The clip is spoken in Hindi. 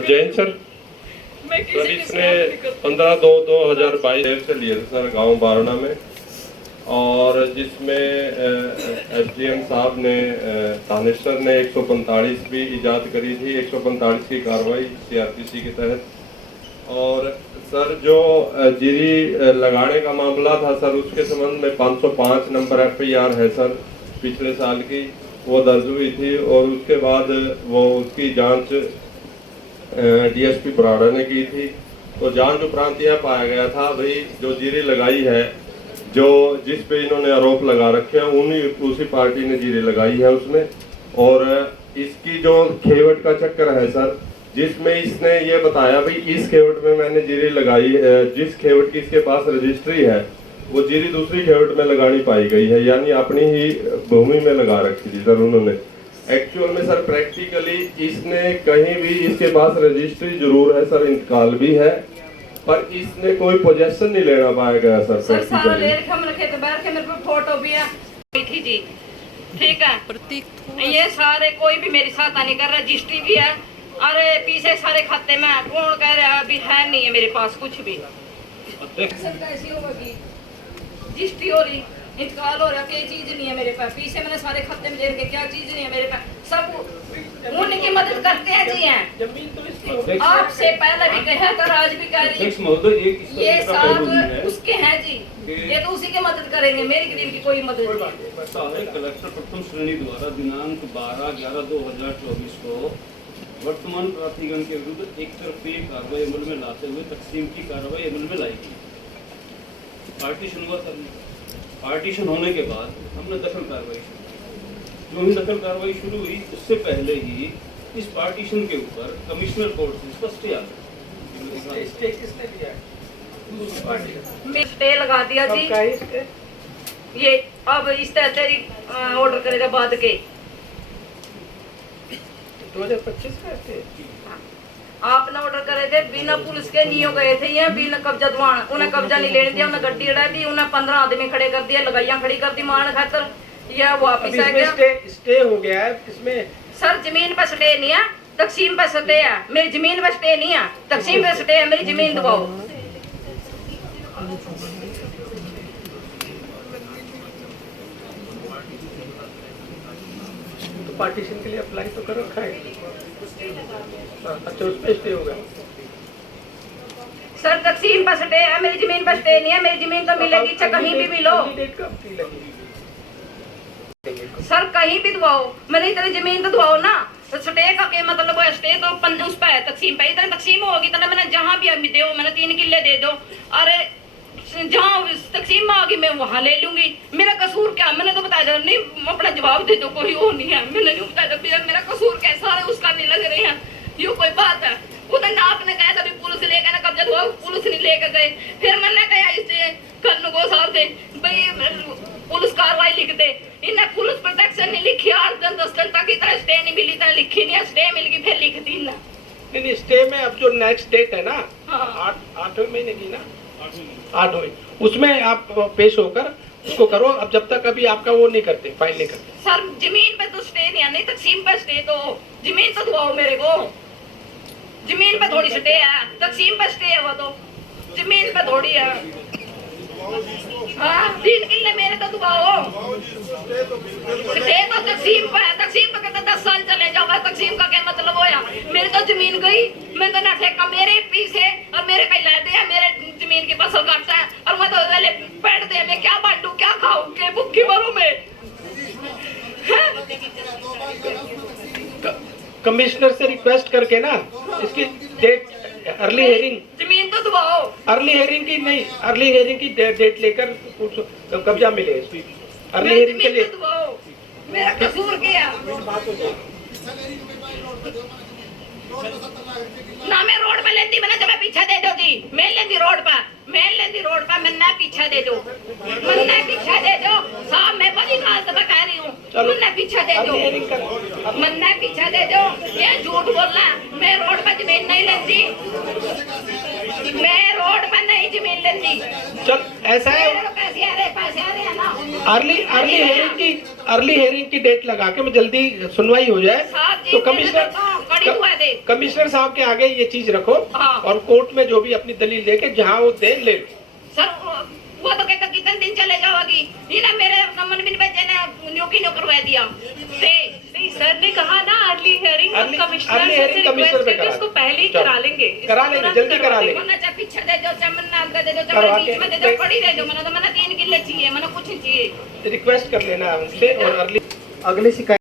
जैन सर, सर इसने 15/2/2022 से लिए थे सर गांव बारना में, और जिसमें एसडीएम साहब ने थानेसर ने 145 भी इजाद करी थी, 145 की कार्रवाई सीआरपीसी के तहत। और सर जो जीरी लगाने का मामला था सर, उसके संबंध में 505 नंबर एफआईआर है सर पिछले साल की, वो दर्ज हुई थी। और उसके बाद वो उसकी जांच डीएसपी बराड़ा ने की थी। तो जांच उपरांत यह पाया गया था भाई जो जीरी लगाई है, जो जिस पे इन्होंने आरोप लगा रखे हैं उसी पार्टी ने जीरी लगाई है उसमें। और इसकी जो खेवट का चक्कर है सर, जिसमें इसने ये बताया भाई इस खेवट में मैंने जीरी लगाई, जिस खेवट की इसके पास रजिस्ट्री है वो जीरी दूसरी खेवट में लगानी पाई गई है, यानी अपनी ही भूमि में लगा रखी थी सर उन्होंने। एक्चुअल में सर प्रैक्टिकली इसने कहीं भी, इसके पास रजिस्ट्री जरूर है सर, इंतकाल भी है, पर इसने कोई पोजेशन नहीं लेना पाया गया सर। सारा ले रखा मैंने खेत बैठ के, मेरे पे फोटो भी है थी जी, ठीक है प्रतीक। ये सारे कोई भी मेरी सहायता नहीं कर रहा, रजिस्ट्री भी है, अरे पीछे सारे खाते में कौन कह रहा है अभी है नहीं है मेरे पास कुछ भी। कैसी होगी रजिस्ट्री हो रही, इंतकाल हो रहा, कोई चीज नहीं है मेरे पास, पीछे मैंने सारे खाते में दे रखे, क्या चीज नहीं है मेरे पास, सब उनकी मदद करते हैं जी हैं। आपसे पहले भी कहा था, आज भी कह रही है, ये सब उसके हैं जी, ये तो उसी की मदद करेंगे, मेरी गरीब की कोई मदद नहीं। कलेक्टर प्रथम श्रेणी द्वारा दिनांक 12/11/2024 को वर्तमान प्रार्थीगण के विरुद्ध एक तरफी कार्रवाई अमल में लाते हुए तकसीम की कार्रवाई अमल में लाई गई। पार्टीशन हुआ था, पार्टीशन होने के बाद हमने दखल कार्रवाई शुरू। जो ही दखल कार्रवाई शुरू हुई उससे पहले ही इस पार्टीशन के ऊपर कमिश्नर कोर्ट से इसका स्टे आ गया। स्टे किसने दिया? स्टे लगा दिया जी, ये अब इस तरह ऑर्डर करेगा बाद के 2025 का स्टे। आपने ऑर्डर करे थे, बिना पुलिस के नहीं हो गए थे, ये बिना कब्जा दुआन, उन्हें कब्जा नहीं लेने दिया, उन्हें गड्डी उड़ा दी, उन्हें 15 आदमी खड़े कर दिया, लगाइयां खड़ी कर दी मान खातर, यह वापिस आ गया। स्टे हो गया है इसमें सर, जमीन पर स्टे नहीं है, तकसीम पर स्टे है, मेरी जमीन पर स्टे नहीं है, तकसीम पर स्टे है, मेरी जमीन दबाओ। तो पार्टीशन के लिए अप्लाई तो कर रखा है। अच्छा, उसमें स्टे होगा सर, तकसीम पर स्टे है, मेरी जमीन पर स्टे नहीं है, मेरी जमीन तो मिलेगी चाहे कहीं भी मिलो सर, कहीं भी दबाओ, मैंने इतनी जमीन तो दबाओ ना। तो स्टे का क्या मतलब है? स्टे तो उस पर है, तकसीम पे, इतनी तकसीम होगी तो मैंने जहाँ भी दो, मैंने 3 किले दे दो, अरे जहाँ तकसीम में आगे मैं वहाँ ले लूंगी, मेरा कसूर क्या? मैंने तो बताया नहीं, अपना जवाब दे दो, कोई वो नहीं है, मैंने नहीं बताया मेरा कसूर क्या, सारे उसका नहीं लग रहे हैं, ये कोई बात है? उधर ना आपने कहा था पुलिस लेकर ना कब्जा हुआ, पुलिस नहीं लेकर गए, फिर मैंने कहा इससे कन्नगो साहब से भाई पुलिस कार्रवाई लिख दे, इन्हें पुलिस प्रोटेक्शन नहीं लिखी, 8-10 दिन तक इतना स्टे नहीं मिली, इतना लिखी नहीं, स्टे मिल गई फिर लिख दी ना। नहीं, स्टे में अब जो नेक्स्ट डेट है ना, हाँ। 8वें महीने की ना, 8वें, उसमें आप पेश होकर उसको करो। अब जब तक अभी आपका वो नहीं करते, फाइल नहीं करते सर, जमीन पे तो स्टे नहीं है, नहीं तकसीम पे स्टे, तो जमीन तो दबाओ मेरे को, जमीन पे थोड़ी स्टे है, तकसीम पे स्टे है, वो तो जमीन पे थोड़ी है। हाँ, 3 किले मेरे तो दबाओ, स्टे तो तकसीम पे है, तकसीम पे कहते 10 साल चले जाओगे, तकसीम का क्या मतलब होया? मेरी तो जमीन गई, मैं तो ना ठेका मेरे पीछे और मेरे कहीं ले दे, मेरे जमीन की फसल काटता है, और मैं तो ले बैठ दे, मैं क्या बांटू, क्या खाऊं, के भूखी मरूं मैं? कमिश्नर से रिक्वेस्ट करके ना इसकी डेट, अर्ली हेयरिंग, जमीन तो दबाओ, अर्ली हेयरिंग की नहीं, अर्ली हेयरिंग की डेट लेकर कब्जा मिले इसकी, अर्ली हेयरिंग के लिए दबाओ, मेरा कसूर क्या? ना मैं रोड पे लेती, मैंने जब पीछा दे दो जी, मैं लेती रोड पर, मैंने पीछा दे दो, मैंने पीछा दे दो साहब, मैं बड़ी बात बता रही हूँ, मैंने पीछा दे दो, मैंने पीछा दे दो, ये झूठ बोलना, मैं रोड पर जमीन नहीं लेती, मैं रोड पर नहीं जमीन लेती। चल ऐसा है, पैसे आ रहे हैं ना, अर्ली हेयरिंग की डेट लगा के मैं जल्दी सुनवाई हो जाए साहब जी, तो कड़ी हुआ दे। कमिश्नर साहब के आगे ये चीज रखो हाँ। और कोर्ट में जो भी अपनी दलील लेके जहाँ वो दे ले लो। सर वो तो कहता कितने दिन चले जाओगी, ये ना मेरे नमन बिन बच्चे ने न्योकी नो करवा दिया। नहीं सर ने कहा ना early hearing Early- commissioner early से hearing कमिश्नर रिक्वेस्ट पे करके करा उसको दो। पहले ही चलो। करा लेंगे, करा लेंगे, जल्दी करा लेंगे। मना चाहे पीछे दे दो, चाहे मना आगे दे दो, करवा चाहे बीच के- में दे दो, खड़ी दे दो, मना तो मना 3 किले चाहिए, मना कुछ नहीं चाहिए। रिक्वेस्ट कर लेना उनसे और अगली शिकायत